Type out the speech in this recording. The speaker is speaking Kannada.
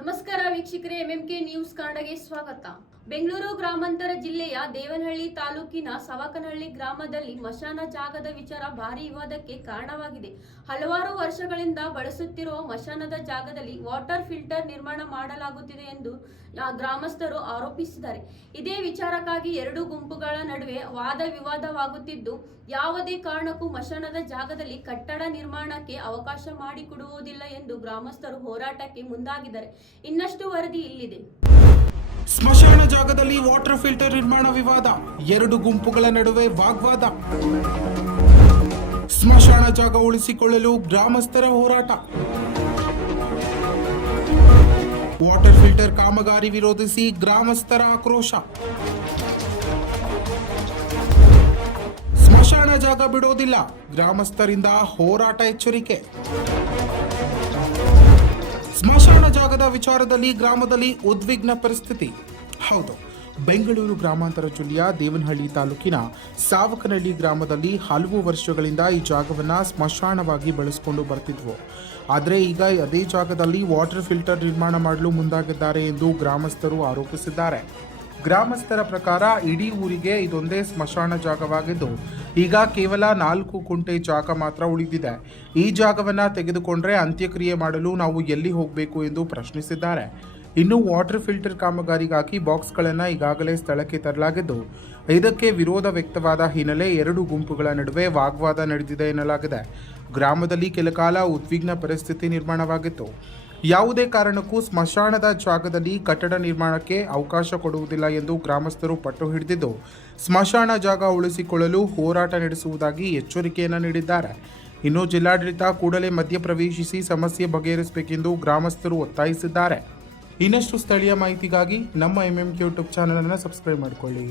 ನಮಸ್ಕಾರ ವೀಕ್ಷಕರೇ, ಎಂಎಂಕೆ ನ್ಯೂಸ್ ಕನ್ನಡಗೆ ಸ್ವಾಗತ. ಬೆಂಗಳೂರು ಗ್ರಾಮಾಂತರ ಜಿಲ್ಲೆಯ ದೇವನಹಳ್ಳಿ ತಾಲೂಕಿನ ಸವಕನಹಳ್ಳಿ ಗ್ರಾಮದಲ್ಲಿ ಮಶಾನ ಜಾಗದ ವಿಚಾರ ಭಾರಿ ವಿವಾದಕ್ಕೆ ಕಾರಣವಾಗಿದೆ. ಹಲವಾರು ವರ್ಷಗಳಿಂದ ಬಳಸುತ್ತಿರುವ ಮಶಾನದ ಜಾಗದಲ್ಲಿ ವಾಟರ್ ಫಿಲ್ಟರ್ ನಿರ್ಮಾಣ ಮಾಡಲಾಗುತ್ತಿದೆ ಎಂದು ಗ್ರಾಮಸ್ಥರು ಆರೋಪಿಸಿದ್ದಾರೆ. ಇದೇ ವಿಚಾರಕ್ಕಾಗಿ ಎರಡು ಗುಂಪುಗಳ ನಡುವೆ ವಾದ ವಿವಾದವಾಗುತ್ತಿದ್ದು, ಯಾವುದೇ ಕಾರಣಕ್ಕೂ ಮಶಾನದ ಜಾಗದಲ್ಲಿ ಕಟ್ಟಡ ನಿರ್ಮಾಣಕ್ಕೆ ಅವಕಾಶ ಮಾಡಿಕೊಡುವುದಿಲ್ಲ ಎಂದು ಗ್ರಾಮಸ್ಥರು ಹೋರಾಟಕ್ಕೆ ಮುಂದಾಗಿದ್ದಾರೆ. ಇನ್ನಷ್ಟು ವರದಿ ಇಲ್ಲಿದೆ. ಸ್ಮಶಾನ ಜಾಗದಲ್ಲಿ ವಾಟರ್ ಫಿಲ್ಟರ್ ನಿರ್ಮಾಣ ವಿವಾದ, ಎರಡು ಗುಂಪುಗಳ ನಡುವೆ ವಾಗ್ವಾದ. ಸ್ಮಶಾನ ಜಾಗ ಉಳಿಸಿಕೊಳ್ಳಲು ಗ್ರಾಮಸ್ಥರ ಹೋರಾಟ. ವಾಟರ್ ಫಿಲ್ಟರ್ ಕಾಮಗಾರಿ ವಿರೋಧಿಸಿ ಗ್ರಾಮಸ್ಥರ ಆಕ್ರೋಶ. ಸ್ಮಶಾನ ಜಾಗ ಬಿಡೋದಿಲ್ಲ, ಗ್ರಾಮಸ್ಥರಿಂದ ಹೋರಾಟ ಎಚ್ಚರಿಕೆ. ಸ್ಮಶಾನ ಜಾಗದ ವಿಚಾರದಲ್ಲಿ ಗ್ರಾಮದಲ್ಲಿ ಉದ್ವಿಗ್ನ ಪರಿಸ್ಥಿತಿ. ಹೌದು, ಬೆಂಗಳೂರು ಗ್ರಾಮಾಂತರ ಜಿಲ್ಲೆಯ ದೇವನಹಳ್ಳಿ ತಾಲೂಕಿನ ಸಾವಕನಹಳ್ಳಿ ಗ್ರಾಮದಲ್ಲಿ ಹಲವು ವರ್ಷಗಳಿಂದ ಈ ಜಾಗವನ್ನು ಸ್ಮಶಾನವಾಗಿ ಬಳಸಿಕೊಂಡು ಬರ್ತಿದ್ವು. ಆದರೆ ಈಗ ಅದೇ ಜಾಗದಲ್ಲಿ ವಾಟರ್ ಫಿಲ್ಟರ್ ನಿರ್ಮಾಣ ಮಾಡಲು ಮುಂದಾಗಿದ್ದಾರೆ ಎಂದು ಗ್ರಾಮಸ್ಥರು ಆರೋಪಿಸಿದ್ದಾರೆ. ಗ್ರಾಮಸ್ಥರ ಪ್ರಕಾರ ಇಡೀ ಊರಿಗೆ ಇದೊಂದೇ ಸ್ಮಶಾನ ಜಾಗವಾಗಿದ್ದು, ಈಗ ಕೇವಲ 4 ಕುಂಟೆ ಜಾಗ ಮಾತ್ರ ಉಳಿದಿದೆ. ಈ ಜಾಗವನ್ನು ತೆಗೆದುಕೊಂಡ್ರೆ ಅಂತ್ಯಕ್ರಿಯೆ ಮಾಡಲು ನಾವು ಎಲ್ಲಿ ಹೋಗಬೇಕು ಎಂದು ಪ್ರಶ್ನಿಸಿದ್ದಾರೆ. ಇನ್ನು ವಾಟರ್ ಫಿಲ್ಟರ್ ಕಾಮಗಾರಿಗಾಗಿ ಬಾಕ್ಸ್ಗಳನ್ನು ಈಗಾಗಲೇ ಸ್ಥಳಕ್ಕೆ ತರಲಾಗಿದ್ದು, ಇದಕ್ಕೆ ವಿರೋಧ ವ್ಯಕ್ತವಾದ ಹಿನ್ನೆಲೆ ಎರಡು ಗುಂಪುಗಳ ನಡುವೆ ವಾಗ್ವಾದ ನಡೆದಿದೆ ಎನ್ನಲಾಗಿದೆ. ಗ್ರಾಮದಲ್ಲಿ ಕೆಲಕಾಲ ಉದ್ವಿಗ್ನ ಪರಿಸ್ಥಿತಿ ನಿರ್ಮಾಣವಾಗಿತ್ತು. ಯಾವುದೇ ಕಾರಣಕ್ಕೂ ಸ್ಮಶಾನದ ಜಾಗದಲ್ಲಿ ಕಟ್ಟಡ ನಿರ್ಮಾಣಕ್ಕೆ ಅವಕಾಶ ಕೊಡುವುದಿಲ್ಲ ಎಂದು ಗ್ರಾಮಸ್ಥರು ಪಟ್ಟು ಹಿಡಿದಿದ್ದು, ಸ್ಮಶಾನ ಜಾಗ ಉಳಿಸಿಕೊಳ್ಳಲು ಹೋರಾಟ ನಡೆಸುವುದಾಗಿ ಎಚ್ಚರಿಕೆಯನ್ನು ನೀಡಿದ್ದಾರೆ. ಇನ್ನು ಜಿಲ್ಲಾಡಳಿತ ಕೂಡಲೇ ಮಧ್ಯಪ್ರವೇಶಿಸಿ ಸಮಸ್ಯೆ ಬಗೆಹರಿಸಬೇಕೆಂದು ಗ್ರಾಮಸ್ಥರು ಒತ್ತಾಯಿಸಿದ್ದಾರೆ. ಇನ್ನಷ್ಟು ಸ್ಥಳೀಯ ಮಾಹಿತಿಗಾಗಿ ನಮ್ಮ ಎಂಎಂಕೆ ಯೂಟ್ಯೂಬ್ ಚಾನಲ್ ಅನ್ನು ಸಬ್ಸ್ಕ್ರೈಬ್ ಮಾಡಿಕೊಳ್ಳಿ.